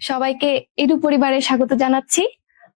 সবাইকে এডু পরিবারে স্বাগত জানাচ্ছি।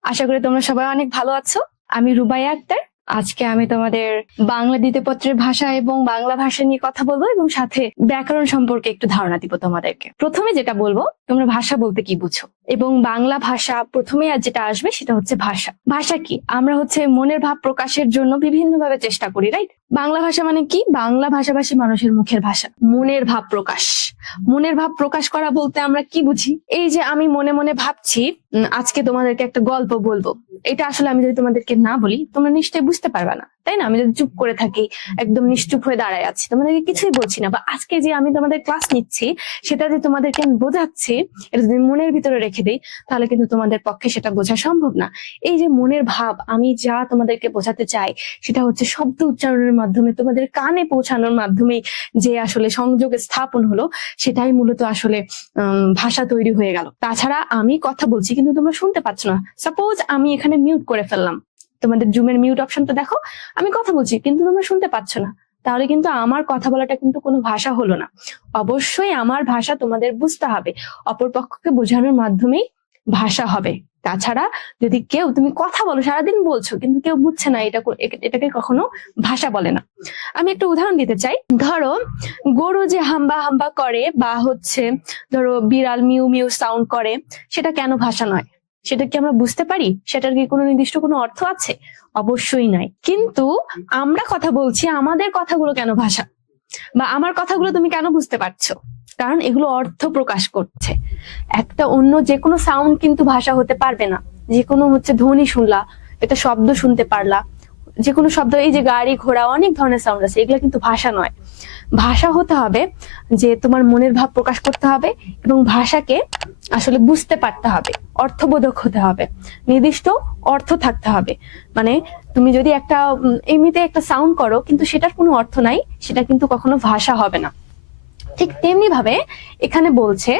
আশা করি তোমরা সবাই অনেক ভালো আছো। আমি রুবাইয়া আক্তার। আজকে আমি তোমাদের বাংলা দ্বিতীয়পত্রের ভাষা এবং বাংলা ভাষা নিয়ে কথা বলব এবং সাথে ব্যাকরণ সম্পর্কে একটু ধারণা দিব তোমাদেরকে। প্রথমে যেটা বলব, তোমরা ভাষা বলতে কি বুঝো? এবং বাংলা ভাষা প্রথমে আর যেটা আসবে সেটা হচ্ছে ভাষা। ভাষা কি? আমরা হচ্ছে মনের ভাব প্রকাশের জন্য বিভিন্ন ভাবে চেষ্টা করি রাইট বাংলা ভাষা মানে কি? বাংলা ভাষাভাষী মানুষের মুখের ভাষা, মনের ভাব প্রকাশ। মনের ভাব প্রকাশ করা বলতে আমরা কি বুঝি? এই যে আমি মনে মনে ভাবছি আজকে তোমাদেরকে একটা গল্প বলব। এটা আসলে আমি যদি তোমাদেরকে না বলি, তোমরা নিশ্চয়ই বুঝতে পারবে না। তাই না? আমি যদি চুপ করে থাকি, একদম নিশ্চুপ হয়ে দাঁড়ায় আছি, তোমাদেরকে কিছুই বলছি না। বা আজকে যে আমি তোমাদের ক্লাস নিচ্ছি, সেটা যে তোমাদেরকে আমি বোঝাচ্ছি, এটা যদি মনের ভিতরে রেখে দিই, তাহলে কিন্তু তোমাদের পক্ষে সেটা বোঝা সম্ভব না। এই যে মনের ভাব, আমি যা তোমাদেরকে বোঝাতে চাই, সেটা হচ্ছে শব্দ উচ্চারণের মাধ্যমে, তোমাদের কানে পৌঁছানোর মাধ্যমে যে আসলে সংযোগ স্থাপন হলো, সেটাই মূলত আসলে ভাষা তৈরি হয়ে গেল। তাছাড়া আমি কথা বলছি, কিন্তু তোমরা শুনতে পাচ্ছ না। সাপোজ আমি এখানে মিউট করে ফেললাম। তোমাদের জুমের মিউট অপশনটা দেখো। আমি কথা বলছি, কিন্তু তোমরা শুনতে পাচ্ছ না। তাহলে কিন্তু আমার কথা বলাটা কিন্তু কোনো ভাষা হলো না। অবশ্যই আমার ভাষা তোমাদের বুঝতে হবে। অপর পক্ষকে বোঝানোর মাধ্যমেই ভাষা হবে। তাছাড়া যদি কেউ, তুমি কথা বলো, সারাদিন বলছো, কিন্তু কেউ বুঝছে না এটা এটাকে কখনো ভাষা বলে না। আমি একটা উদাহরণ দিতে চাই। ধরো, গরু যে হাম্বা হাম্বা করে বা হচ্ছে, ধরো বিড়াল মিউ মিউ সাউন্ড করে, সেটা কেন ভাষা নয়? সেটা কি আমরা বুঝতে পারি? সেটার কি কোনো নির্দিষ্ট কোনো অর্থ আছে? অবশ্যই নাই। কিন্তু আমরা কথা বলছি আমাদের কথাগুলো কেন ভাষা? বা আমার কথাগুলো তুমি কেন বুঝতে পারছ? কারণ এগুলো অর্থ প্রকাশ করছে। একটা অন্য যে কোনো সাউন্ড কিন্তু ভাষা হতে পারবে না। যে কোনো হচ্ছে ধ্বনি শুনলা, একটা শব্দ শুনতে পারলা যে কোনো শব্দ, এই যে গাড়ি, ঘোড়া, অনেক ধরনের সাউন্ড আছে, এগুলো কিন্তু ভাষা নয়। ভাষা হতে হবে যে তোমার মনের ভাব প্রকাশ করতে হবে এবং ভাষাকে আসলে বুঝতে পারতে হবে, অর্থবোধক হতে হবে, নির্দিষ্ট অর্থ থাকতে হবে। মানে তুমি যদি একটা এমনিতে একটা সাউন্ড করো, কিন্তু সেটার কোনো অর্থ নাই, সেটা কিন্তু কখনো ভাষা হবে না। ঠিক তেমনি ভাবে এখানে বলছে,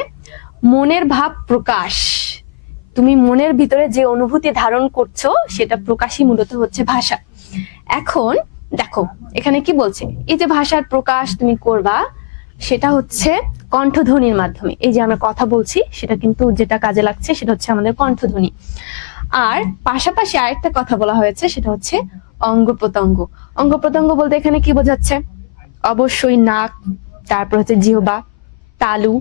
মনের ভাব প্রকাশ। তুমি মনের ভিতরে যে অনুভূতি ধারণ করছ, সেটা প্রকাশই মূলত হচ্ছে ভাষা। এখন দেখো, এখানে কি বলছে? এই যে ভাষার প্রকাশ তুমি করবা, সেটা হচ্ছে কণ্ঠধ্বনির মাধ্যমে। এই যে আমরা কথা বলছি, সেটা কিন্তু যেটা কাজে লাগছে, সেটা হচ্ছে আমাদের কণ্ঠধ্বনি। আর পাশাপাশি আরেকটা কথা বলা হয়েছে, সেটা হচ্ছে অঙ্গ প্রত্যঙ্গ অঙ্গ প্রত্যঙ্গ বলতে এখানে কি বোঝাচ্ছে? অবশ্যই নাক, তারপর হচ্ছে জিহবা, তালু